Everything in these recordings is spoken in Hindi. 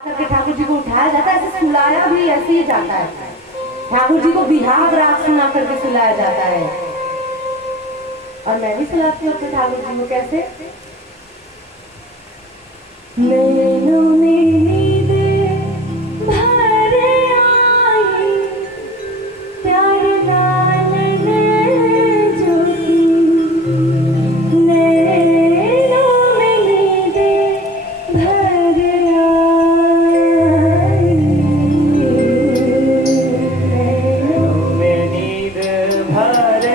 करके ठाकुर जी को उठाया जाता है, ऐसे सुलाया भी ऐसे ही जाता है। ठाकुर जी को बिहाग राग सुना करके सुलाया जाता है। और मैं भी सुलाती हूँ अपने ठाकुर जी को। कैसे? नैनों में नींद भर आई, प्यार लालन जोगी। नैनों में नींद भर आई, नैनों में नींद भर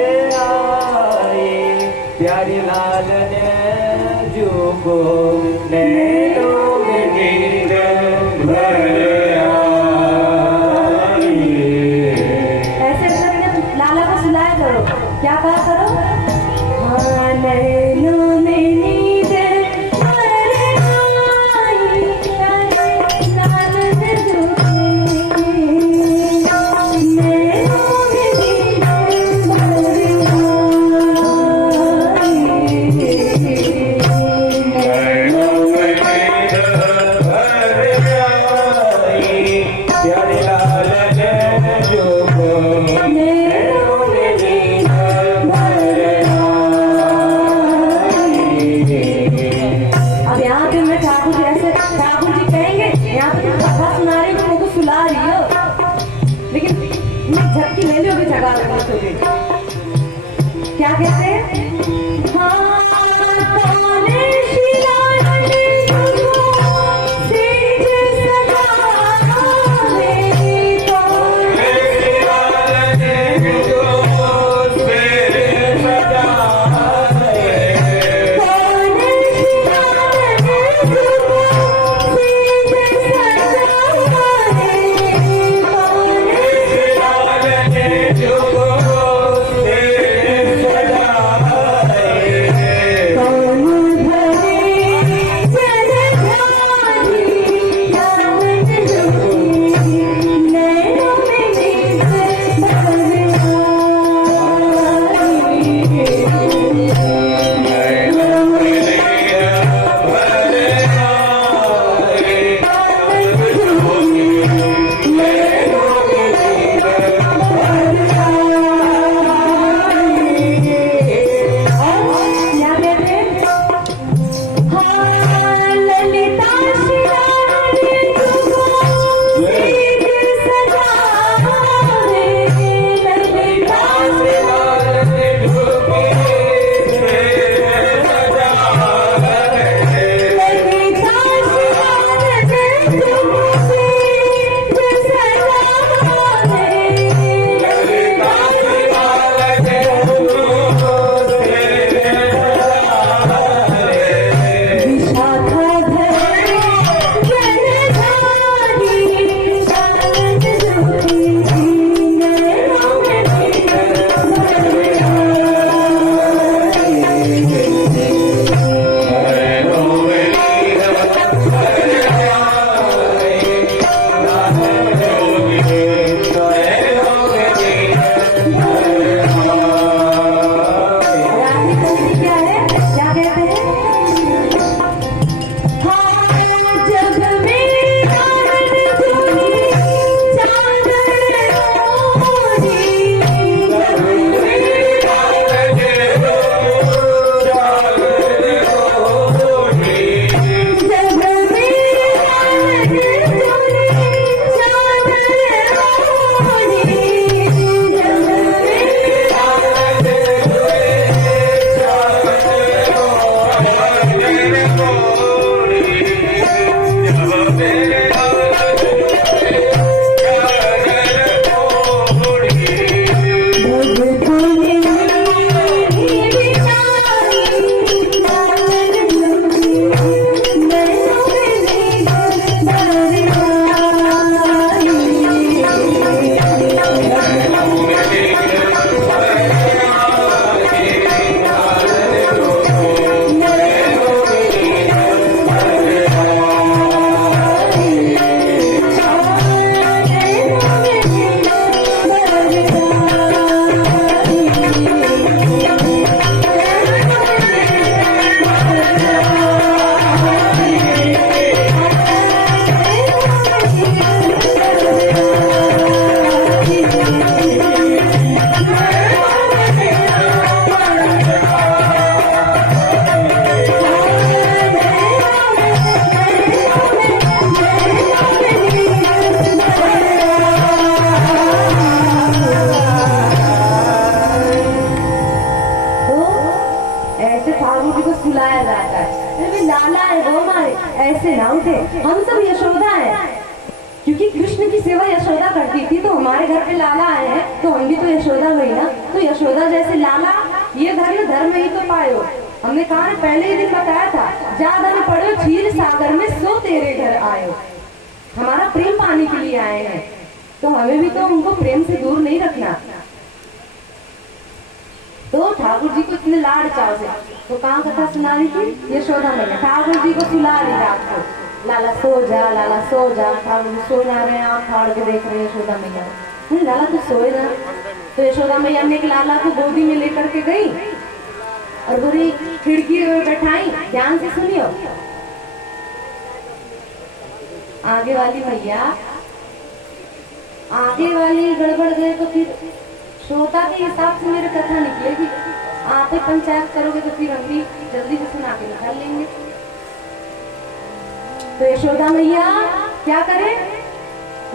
आई, प्यारी लालन जोगो। नैनों में नींद भर आई। ऐसे करके लाला को सुनाया करो। क्या कहा करो? हाँ, नैनों में नींद भर आई, प्यारे लालन जोगी। नैनों में नींद भर आई। प्यारी लालन जोगो। नैनों में नींद भर अब यहाँ पे मैं ठाकुर जी ऐसे ठाकुर जी कहेंगे, यहाँ पे कथा सुना रही हूँ, तुमको सुला रही हो, लेकिन मैं झटकी ले लो भी जगा देना छोटे। क्या कहते हैं? हाँ, कौने शिलाने तुझको सेज सजावे, कौने कौने शिलाने तुझको सेज सजावे, कौने क्योंकि कृष्ण की सेवा यशोदा करती थी, तो हमारे घर पे लाला आए हैं तो हम भी तो यशोदा हुई ना। तो यशोदा जैसे लाला ये धर्म में ही तो पाए हो। हमने कहा ना, पहले ही दिन बताया था, ज्यादा न पड़ो क्षीर सागर में सो तेरे घर आयो। हमारा प्रेम पाने के लिए आए हैं, तो हमें भी तो उनको प्रेम से दूर नहीं रखना। तो ठाकुर जी को इतने लाड़ चाव से, तो कहाँ कथा सुना रही थी? यशोदा मैया ठाकुर जी को सुला रही रात को, लाला सो जा, लाला सो जा। ठाकुर जी सो ना रहे, आँख फाड़ के देख रहे हैं यशोदा मैया। लाला तू सोए ना। तो यशोदा मैया ने एक लाला को गोदी में लेकर के गई और बुरी खिड़की में बैठाई। ध्यान से सुनियो, आगे वाली मैया, आगे वाली गड़बड़ गए तो फिर श्रोता के हिसाब से मेरी कथा निकलेगी। आप ही पंचायत करोगे तो फिर हम भी जल्दी से सुना के निकाल लेंगे। तो यशोदा मैया क्या करे,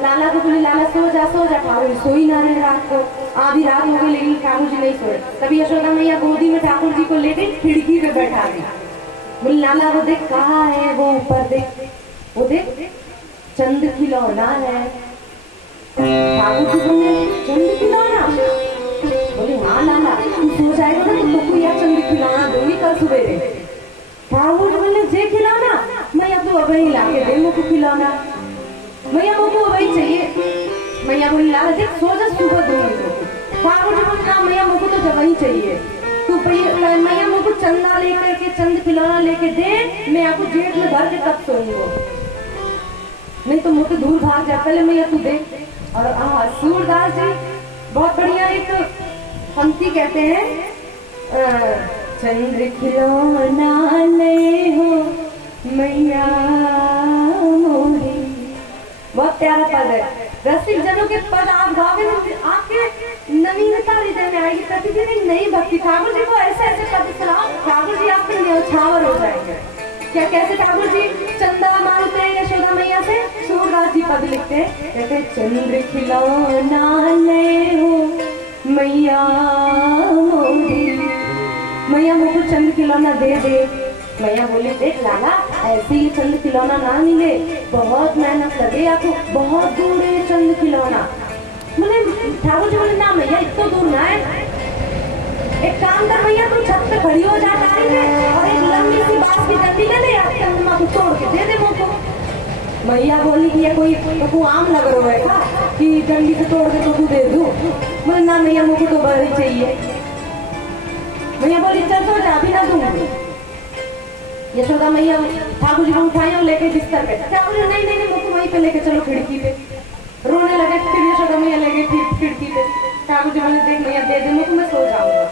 लाला को बोली लाला सो जा सो जा। ठाकुर जी सोई ना रहे रात को, आधी रात हो गई लेकिन ठाकुर जी नहीं सोए। तभी यशोदा मैया गोदी में ठाकुर जी को लेके खिड़की पे बैठा दी। बोली लाला वो देख कहाँ है, वो ऊपर देख, वो देख चंद खिलौना है। ठाकुर जी बोले चंद खिलौना? बोले हाँ लाला, तू सो जाएगा ना तो तुमको यह चंद खिलौना दूंगी कल सुबेरे। ठाकुर जी बोले जे खिलौना? मैया तू अब ही लाके दे मुझको खिलौना, मैया मुझको वही चाहिए। मैया बोली लाला देख सो जा, सुबह दूंगी तुमको। ठाकुर जी बोले ना मैया मुझको तो जब ही चाहिए, तू मैया मुझको चंदा लेकर के, चंद खिलौना लेके दे, मैं आपको जेब में भर के तब सोऊंगा, नहीं तो मुझको दूर भाग जा। पहले मैया तू दे। और सूरदास जी बहुत बढ़िया एक पंक्ति कहते हैं, चंद्र खिलौना ले हो मैया मोरी। बहुत प्यारा पद है। रसिक जनों के पद आप गाओगे तो आपके नवीनता हृदय में आएगी, प्रतिदिन एक नई भक्ति। ठाकुर जी को ऐसे ऐसे पद सुनाओ, ठाकुर जी आपके न्यौछावर हो जाएंगे। क्या कैसे ठाकुर जी चंदा मांगते हैं यशोदा मैया से? सूरदास जी पद लिखते हैं, कहते हैं चंद्र खिलौना ले हो मैया मोरी, मैया मुझको चंद्र खिलौना दे दे। मैया बोली देख लाला ऐसे ही चंद खिलौना ना मिले, बहुत मेहनत लगे आपको, बहुत दूर है चंद खिलौना। बोले ठाकुर जी बोले ना मैया इतना दूर ना है, एक काम कर मैया तू छत पे खड़ी हो जा टारी में और एक लंबी सी बांस की डंडी ले ले, आपके अम्मा को तोड़ के दे दे मुझको। मैया बोली कि ये कोई तो आम लग रहा है का कि डंडी से तोड़ के तो तू दे दूं? बोले ना मैया मुझको तो बड़ी चाहिए। मैया बोली चल तो जा, अभी ना दूंगी। यशोदा मैया ठाकुर जी को उठाई और लेके बिस्तर पे, ठाकुर जी नहीं नहीं मुझको वहीं पे लेके चलो खिड़की पे। रोने लगे, फिर यशोदा मैया लेके खिड़की पे। ठाकुर जी बोले देख मैया दे दे मुझको, मैं सो जाऊंगा।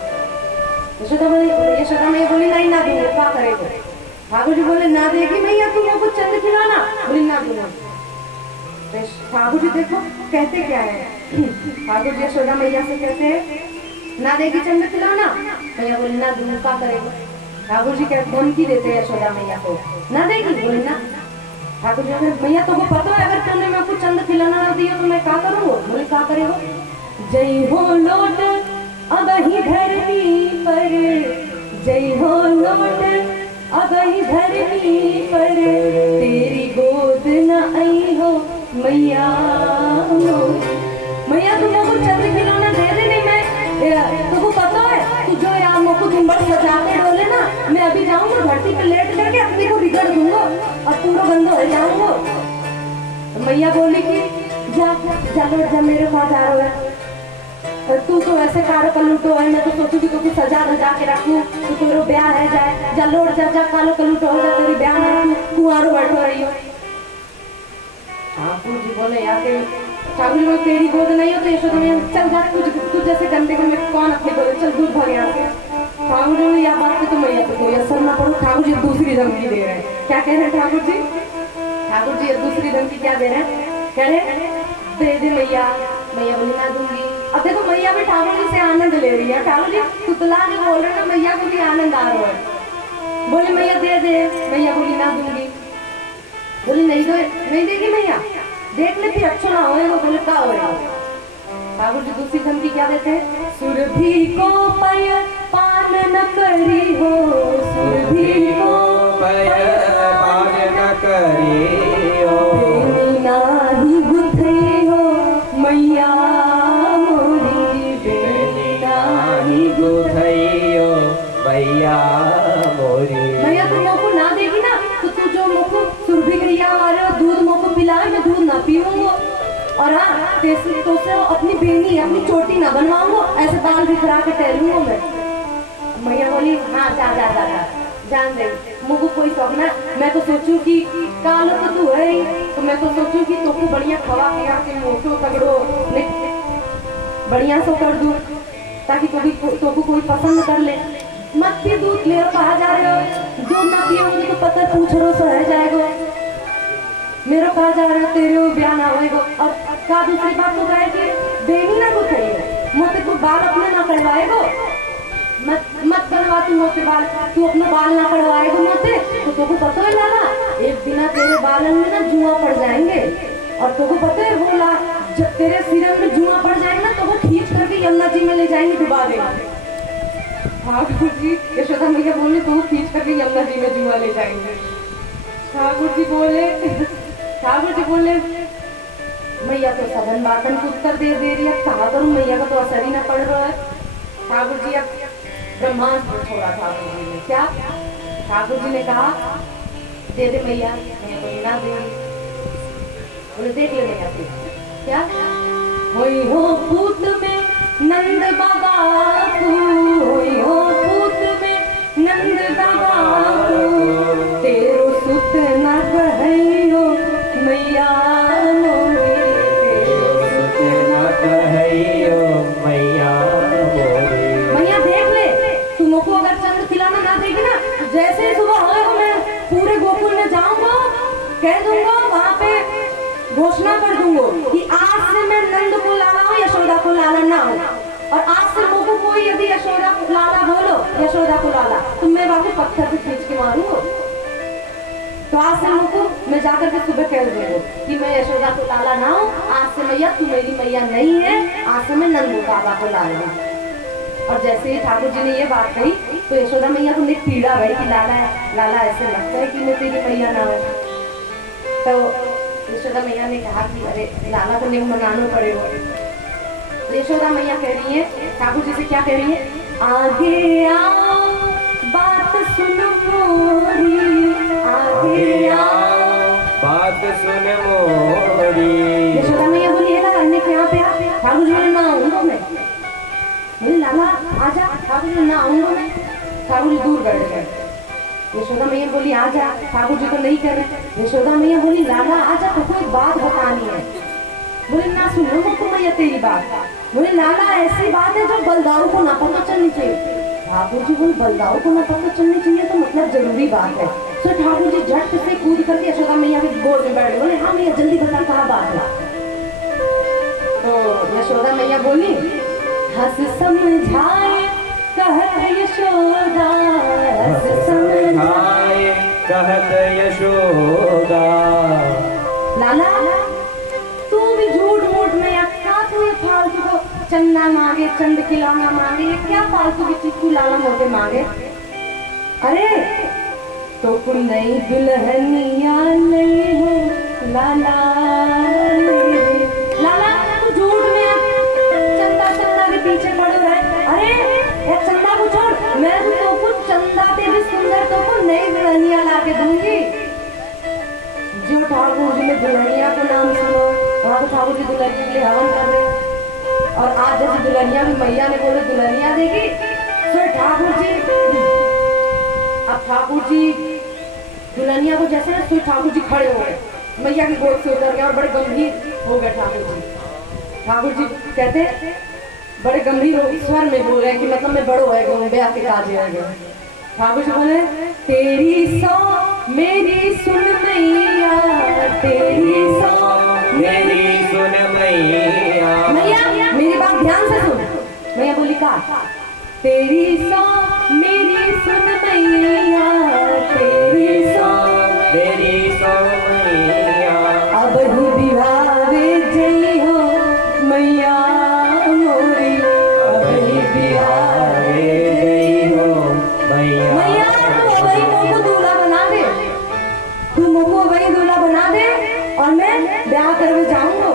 यशोदा मैया बोली नहीं ना दूंगा, क्या करेगा? ठाकुर जी बोले ना देगी मैया तुम मुझको चंद खिलाना? बोली ना दूंगा। ठाकुर जी देखो कहते क्या है, ठाकुर जी यशोदा मैया से कहते हैं ना देगी चंद खिलाना? मैया बोली ना दूंगा, क्या करेगा? ठाकुर जी क्या धमकी देते हैं यशोदा मैया को, ना देगी? बोली ना। ठाकुर जी बोले मैया तुमको पता है अगर तुमने मेरे को चंद खिलाना ना दिया तो मैं क्या करूँगा? बोले क्या करेगा? जय हो लौट अब ही धरती पर, जय हो लौट अब ही धरती पर, तेरी गोद न आई हो मैया। मैया तुम लोग चंद खिलौना दे देने में, तुमको पता है तू जो यहाँ मुझको दिन भर सजाते डोले ना, मैं अभी जाऊंगा धरती पे लेट करके अपने को बिगड़ दूंगा और पूरा बंद हो जाऊंगा। तो मैया बोली कि जा जा लौट जा, मेरे पास आ रहा है, तू तो ऐसे कारो कलूटो है, मैं तो सोचू कि तू सजा धजा के रखूं, तो तेरो ब्याह है जाए, जा लौट जा जा कालो कलूटो हो जा, तेरी ब्याह है तू आरो बैठो रही हो। ठाकुर जी बोले यार ठाकुर जी तेरी गोद नहीं हो तो यशोदा मैया चल जा, तुझ जैसे गंदे को मैं कौन अपने गोद, चल दूर भाग यहाँ से। ठाकुर जी यह बात की तो मैया तो कोई असर ना पड़ो। ठाकुर जी दूसरी धमकी दे रहे हैं, क्या कह रहे हैं ठाकुर जी? ठाकुर जी दूसरी धमकी क्या दे रहे हैं? कह रहे दे दे मैया। मैया बोली ना दूंगी। अब देखो मैया भी ठाकुर जी से आनंद ले रही है, ठाकुर जी तुतला जो बोल रहे हैं ना, मैया को भी आनंद आ रहा है। बोली मैया दे दे, मैया बोली ना दूंगी। बोली नहीं दो नहीं देगी मैया, देख ले फिर अच्छा ना होएगा। बोले क्या होएगा? ठाकुर जी दूसरी धमकी क्या देते हैं? सुरभि को पय पान न करी हो, सुरभि को पय पान न करी हो, नाही दूध ना पीऊंगा, और हाँ तो से अपनी बेनी अपनी चोटी ना बनवाऊंगा, ऐसे बाल बिखरा के टहलूंगा मैं। मैया बोली हाँ जा जा जा जा जान दे, मुझको कोई शौक ना। मैं तो सोचूं कि काल तो तू है ही, तो मैं तो सोचूं कि तोको बढ़िया खवा पिया के मोटो तगड़ो बढ़िया सो कर दूं, ताकि तोको कोई पसंद कर ले। मत भी दूध ले कहा जा रहे हो, दूध ना पियोगे तो पता पूछ रो सो रह जाएगा, मेरे कहा जा रहे हो तेरे ब्याह ना होएगा। और का दूसरी बात तो है कि बेबी ना को चाहिए, मोते को बाल अपने ना करवाएगो, मत बनवा तू मोते बाल, तू अपना बाल ना कटवाएगा मोते, तो तुमको पता है लाला एक दिन तेरे बालन में ना जुआ पड़ जाएंगे, और तुमको पता है वो जब तेरे सिर में जुआ पड़ जाएंगे ना तो वो खींच करके यमुना जी में ले जाएंगे डुबा देगा। ठाकुर जी यशोदा मैया बोले तो खींच करके यमुना जी में जुआ ले जाएंगे। ठाकुर जी बोले मैया तो सदन बातन को उत्तर दे रही है, कहा करूं मैया का तो असर ही ना पड़ रहा है। ठाकुर जी अब ब्रह्मांड छोड़ा ठाकुर जी ने, क्या ठाकुर जी ने कहा दे दे मैया, मैया बोली ना दे, बोले देख ले मैया तू क्या होई हो पूत में नंद बाबा को, होई हो पूत में नंद बाबा को, तेरो सुत ना कहियो मैया मोरी, तेरो सुत ना कहियो मैया मोरी। मैया देख ले, तुमको अगर चंद्र खिलाना ना देगी ना, जैसे ही सुबह होगा मैं पूरे गोकुल में जाऊंगा, कह दूंगा वहां पे घोषणा कर दूंगा कि आज से मैं नंद को लाला हूँ, यशोदा को लाला ना हूँ, और आज से मुझको कोई यदि यशोदा को लाला बोलो, यशोदा को लाला, तो मैं बाबू पत्थर से खींच के मारूंगा। तो आज से मुझको मैं जाकर के सुबह कह दूंगा कि मैं यशोदा को लाला ना हूँ, आज से मैया तू मेरी मैया नहीं है, आज से मैं नंद बाबा को लाला हूँ। और जैसे ही ठाकुर जी ने ये बात कही तो यशोदा मैया को एक पीड़ा भाई कि लाला ऐसे लगता है कि मैं तेरी मैया ना हूँ। तो यशोदा मैया ने कहा कि अरे लाला को नहीं मनाना पड़ेगा। तो यशोदा मैया कह रही है ठाकुर जी से, क्या कह रही है, आगे आओ बात सुन मोरी, आगे आओ बात सुन मोरी। यशोदा मैया बोली है लाला ने क्या पे आ, ठाकुर जी ने ना आऊंगा मैं, बोले लाला आजा, ठाकुर जी ना आऊंगा मैं। ठाकुर जी दूर बैठ गए। यशोदा मैया बोली आजा, ठाकुर जी तो नहीं कर रहे। यशोदा मैया बोली लाला आजा, तो कोई बात बतानी है। बोले ना सुनो मुझको मैया तेरी बात। बोले लाला ऐसी बात है जो बलदाऊ को ना पता चलनी चाहिए। ठाकुर जी बोले बलदाऊ को ना पता चलनी चाहिए तो मतलब जरूरी बात है। तो ठाकुर जी झट से कूद करके यशोदा मैया के गोद में बैठ गए। बोले हाँ मैया जल्दी बता कहा बात है। तो यशोदा मैया बोली हंस समझाए कहत यशोदा, हंस समझाए कहत यशोदा। लाला तू भी झूठ मूठ में क्या तू ये फालतू को चंदा मांगे, चंद खिलौना मांगे, ये क्या फालतू की चीज तू लाला मोटे मांगे। अरे तो कोई नई दुल्हनिया नहीं हो लाला, लाला तू झूठ में चंदा चंदा के पीछे पड़े रहे। अरे ये चंदा को छोड़, मैं तो कुछ चंदा ते भी सुंदर तो को नई दुल्हनिया ला के दूंगी। जो ठाकुर जी ने दुल्हनिया का नाम सुनो, वहाँ तो ठाकुर जी दुल्हनिया के लिए हवन कर रहे। और आज जैसे दुल्हनिया भी मैया ने बोले दुल्हनिया देगी, तो ठाकुर जी अब ठाकुर जी दुल्हनिया को जैसे तो ठाकुर जी खड़े हो गए, मैया की गोद से उतर गए और बड़े गंभीर हो गए ठाकुर जी। ठाकुर जी कहते बड़े गंभीर स्वर में बोल रहे कि मतलब मैं बड़ो है गए ब्याह के काज है गए। ठाकुर जी बोले तेरी सौ मेरी सुन मैया, तेरी सौ मेरी सुन मैया। मैया मेरी बात ध्यान से सुन। मैया बोली का तेरी सौ मेरी सुन मैया, तेरी सौ मेरी सौ मैया। अब ही बिहारे जई हो मैया मोरी, अब ही बिहारे जई हो मैया। मैया तू वही मोको दूल्हा बना दे, तू मोको वही दूल्हा बना दे और मैं ब्याह करके जाऊंगा।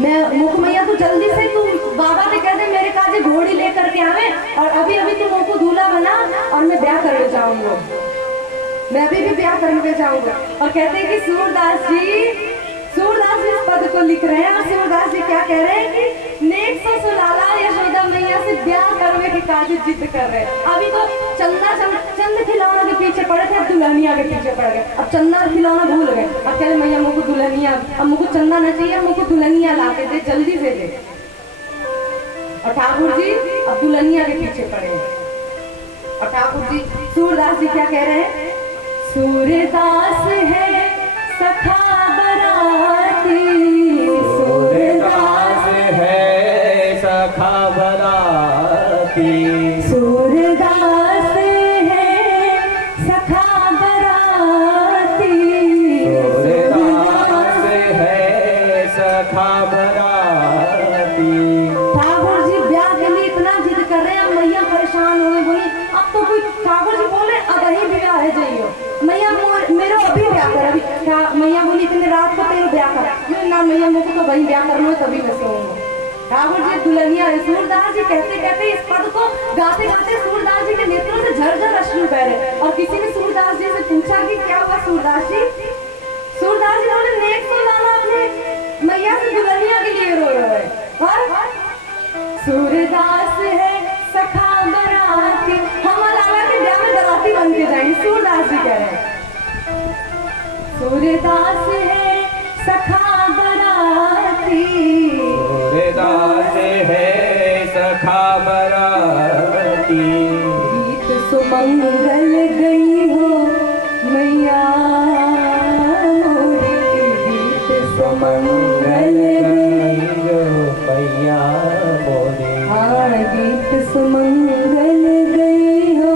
मैं मुख मैया तू जल्दी से तू बाबा से कह दे मेरे काजे घोड़ी लेकर के आवे और अभी अभी तू मोको दूल्हा बना और मैं ब्याह करके जाऊंगा। मैं अभी भी ब्याह करके जाऊंगा। और कहते हैं कि सूरदास जी लिख रहे हैं और सूरदास जी क्या कह रहे हैं कि नेक ससु लाला यशोदा मैया से ब्याह करने की काजी जिद कर रहे हैं। अभी तो चंद खिलौना के पीछे पड़े थे, अब दुल्हनिया के पीछे पड़ गए। अब चंदा खिलौना भूल गए, अब कह रहे मैया मुझको दुल्हनिया, अब मुझको चंदा न चाहिए, मुझको दुल्हनिया ला के दे, जल्दी से दे। और ठाकुर जी अब दुल्हनिया के पीछे पड़े हैं। और ठाकुर जी सूरदास जी क्या कह रहे हैं? सूरदास है सखा बराती, सूरदास है सखा बराती, सूरदास है सखा बराती, सूरदास है सखा बराती। ठाकुर जी ब्याह के लिए इतना जिद कर रहे हैं, मैया परेशान हो गई। बोली अब तो कोई, ठाकुर जी बोले अब ही ब्याह है जाइयो मैया, मेरे अभी ब्याह कर। अभी क्या मैया बोली इतने रात को तेरे ब्याह कर ना मैया, मुझे तो वही ब्याह करना है तभी मैं सोऊंगा। ठाकुर जी दुल्हनिया है। सूरदास जी कहते कहते इस पद को गाते गाते सूरदास जी के नेत्रों से झरझर अश्रु बह रहे। और किसी ने सूरदास जी से पूछा कि क्या हुआ सूरदास जी? सूरदास जी बोले नेक तो लाला अपने मैया से दुल्हनिया के लिए रो रहे हैं। और सूरदास है सखा बराती, हम लाला के ब्याह में बराती बन के जाएंगे। सूरदास जी कह रहे हैं सूरदास है सखा बराती, सूरदास है सखा बराती। गीत सुमंगल गई हो मैया मोरी, गीत सुमंगल गई हो मैया मोरी, हाँ गीत सुमंगल गई हो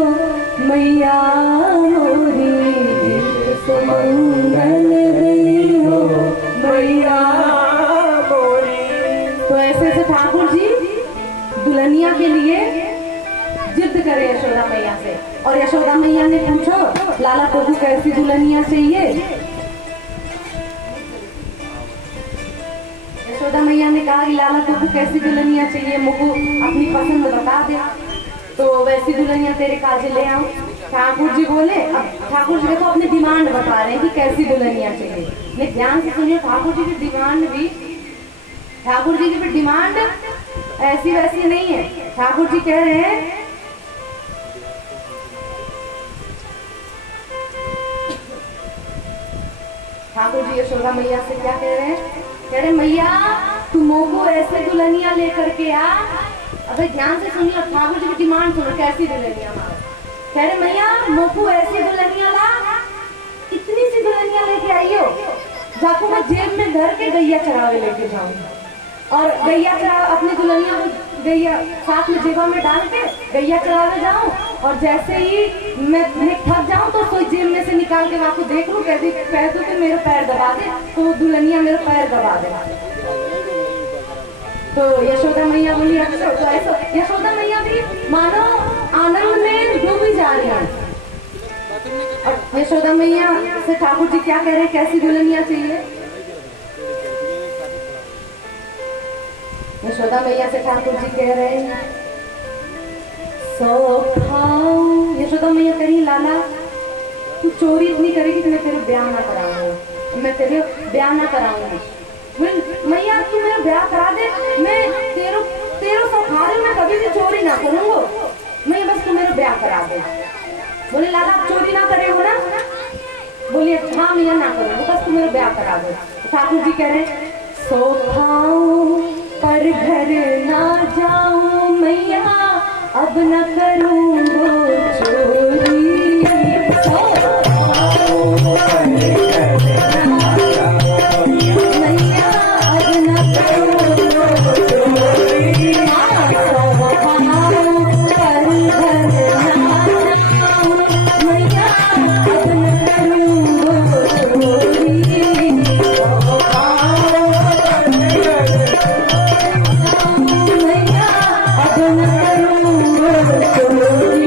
मैया मोरी, गीत सुमंगल गई हो मैया मोरी। तो ऐसे ठाकुर जी दुल्हनिया के लिए जिद करे यशोदा मैया से। और यशोदा मैया ने पूछो लाला को कैसी दुल्हनिया चाहिए? यशोदा मैया ने कहा कि लाला को कैसी दुल्हनिया चाहिए, मुझको अपनी पसंद बता दे तो वैसी दुल्हनिया तेरे काजे ले आऊं। ठाकुर जी बोले, अब ठाकुर जी देखो अपनी डिमांड बता रहे हैं कि कैसी दुल्हनिया चाहिए। मैं ध्यान से सुनिए, ठाकुर जी की डिमांड भी, ठाकुर जी की भी डिमांड ऐसी वैसी नहीं है। ठाकुर जी कह रहे हैं ठाकुर जी यशोदा मैया से क्या कह रहे हैं? कह रहे मैया तुम को ऐसे दुल्हनिया लेकर के आ। अबे ध्यान से सुनिए, ठाकुर जी की डिमांड सुनो कैसी दुल्हनिया मांगे। कह रहे मैया मोको ऐसी दुल्हनिया ला, इतनी सी दुल्हनिया लेके आइयो जाको मैं जेब में धर के गैया चरावे लेके जाऊंगा। और गैया चरा अपनी दुल्हनिया को गैया साथ में जेबा में डाल के गैया चरावे जाऊं। और जैसे ही मैं थक जाऊं तो कोई जेब में से निकाल के वहां को देख लूं, कह दो कि मेरे पैर दबा दे, तो दुल्हनिया मेरे पैर दबा दे। तो यशोदा मैया बोली अच्छा। तो ऐसा यशोदा मैया भी मानो आनंद में डूबी जा रही है। और यशोदा मैया से ठाकुर जी क्या कह रहे हैं कैसी दुल्हनिया चाहिए? यशोदा मैया से ठाकुर जी कह रहे हैं सो खाओ। यशोदा मैया कह रही लाला तू चोरी इतनी करेगी कि मैं तेरे ब्याह ना कराऊंगी, मैं तेरे ब्याह ना कराऊंगी। मैया तू मेरा ब्याह करा दे, मैं तेरो सौ खा रही, मैं कभी भी चोरी ना करूंगा। मैं बस तू मेरा ब्याह करा दे। बोले लाला आप चोरी ना करे हो ना? बोलिए हाँ मैया ना करूंगा, बस तू मेरा ब्याह करा दे। ठाकुर जी कह रहे सो खाऊं पर घर ना जाऊं मैया, अब न करूंगा चोरी। मैया अब न करूंगा चोरी, सो खाऊं पर घर ना जाऊं मैया, अब न करूंगा चोरी। मैया अब न करूंगा चोरी।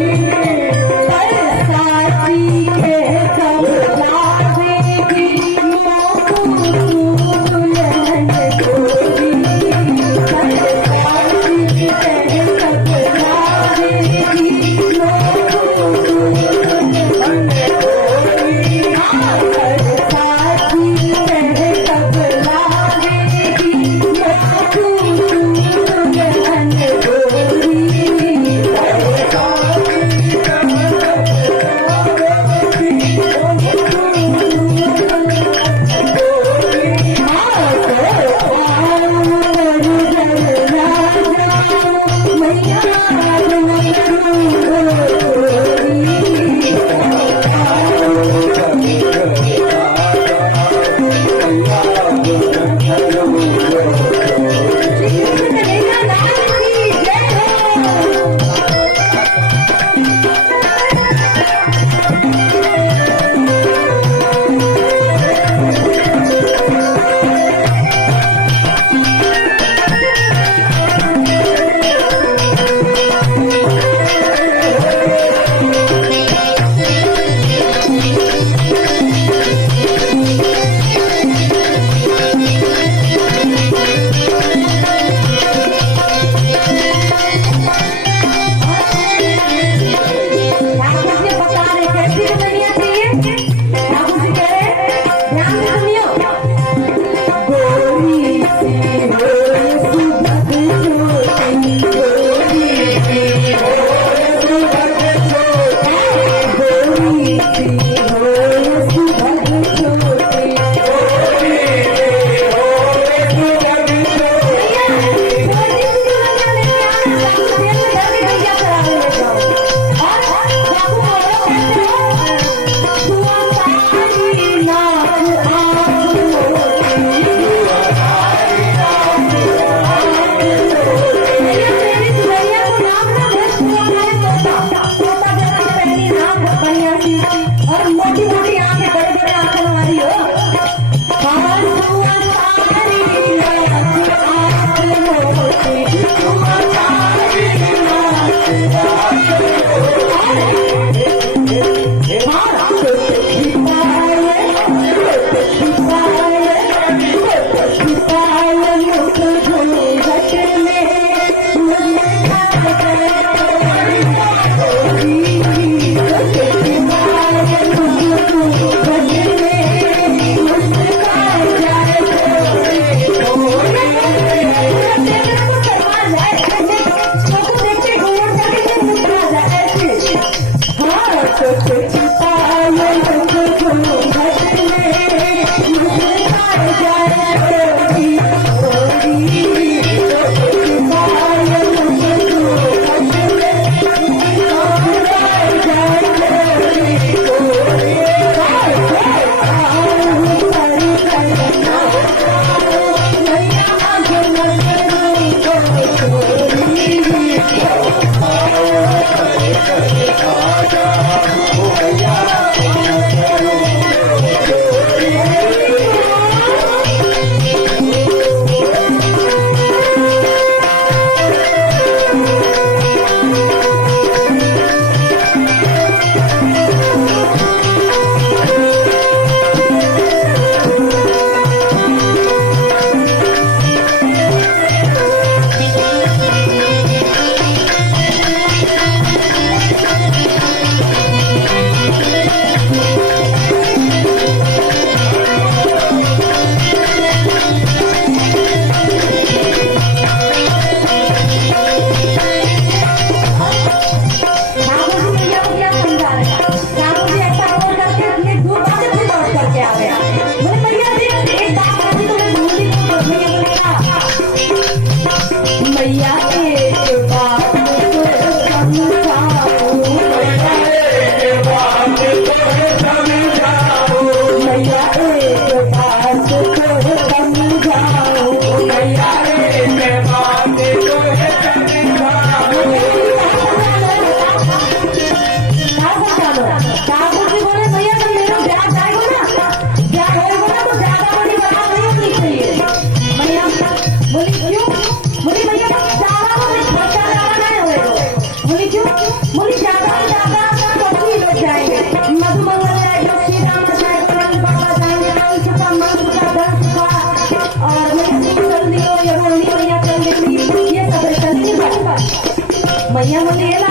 यहाँ बोले ये ला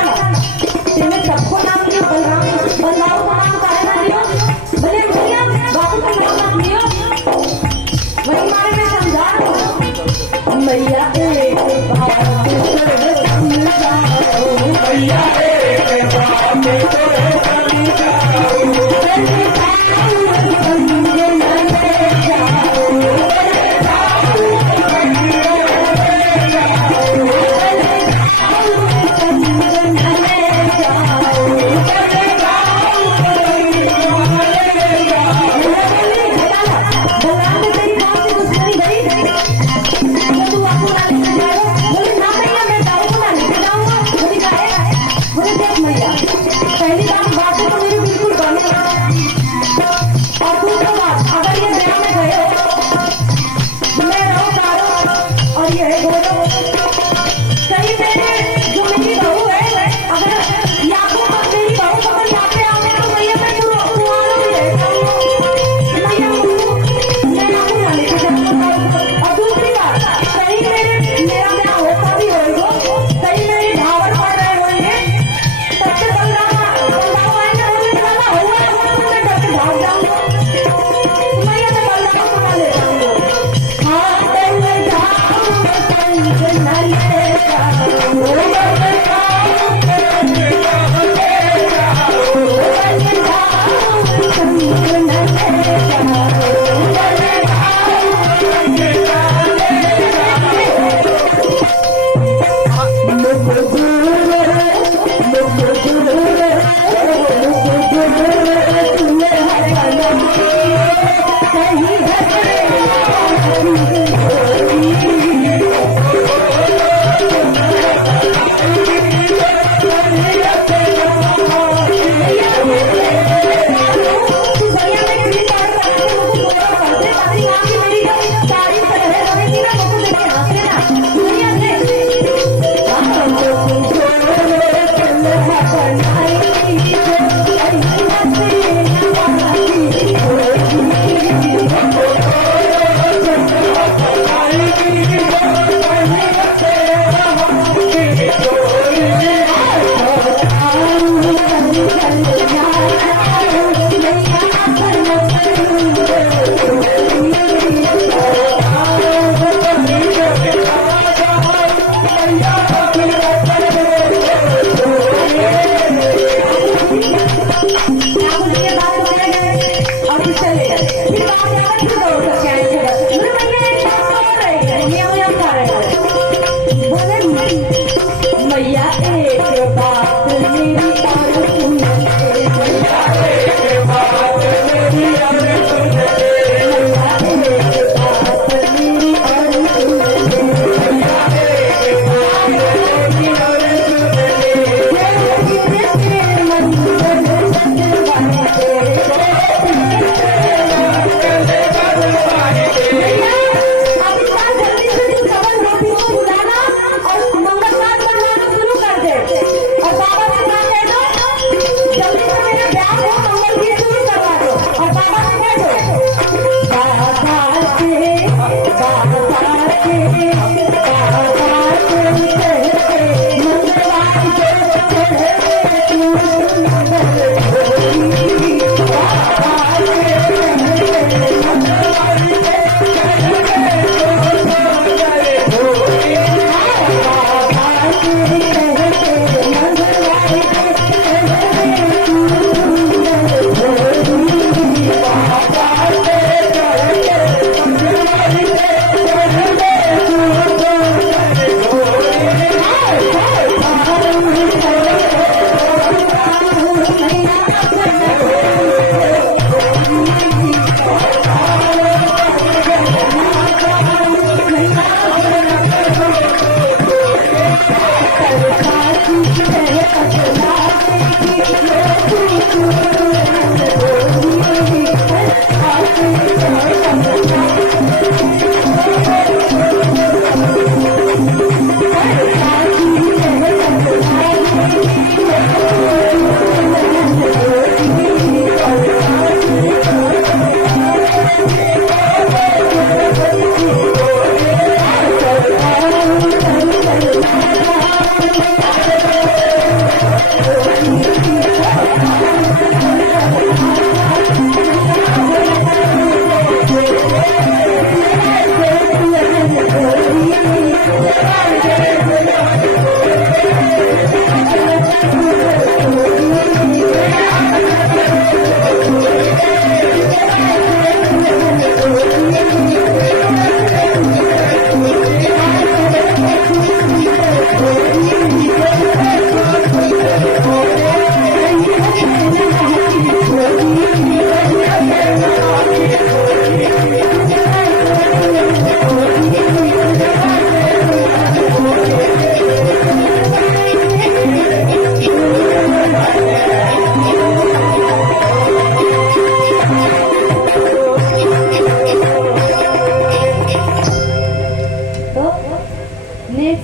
तेने सबको नाम लियो बलराम बलराम को नाम काहे ना लियो बोले भैया बाबू का नाम लियो वही बारे में समझा मैया एक बात मैया एक पहली बात तो मेरी बिल्कुल बनी और दूसरी बात अगर ये ब्याह में गए मैं रहो कारो और ये है गोरो कहीं मेरे जो मेरी बहू है अगर या तो मेरी बहू अगर यहाँ पे आवे तो भैया मैं कुआरा भी रहता हूँ भैया मैं आपको माने और दूसरी बात कहीं मेरा ब्याह होता भी होगा कहीं मेरी भावर पड़ रहे होंगे सबसे बलराम आएंगे होगा मैं डर के भाग जाऊंगा मैं ये बलराम बना लेता हूँ हाँ मैं मैया एक बात मेरी और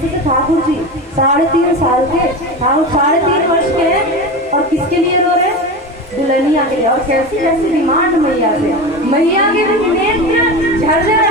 जैसे ठाकुर जी 3.5 साल के, ठाकुर 3.5 वर्ष के हैं और किसके लिए रो रहे? दुल्हनिया के लिए। और कैसी कैसी डिमांड मैया से, मैया के भी नेत्र झरझर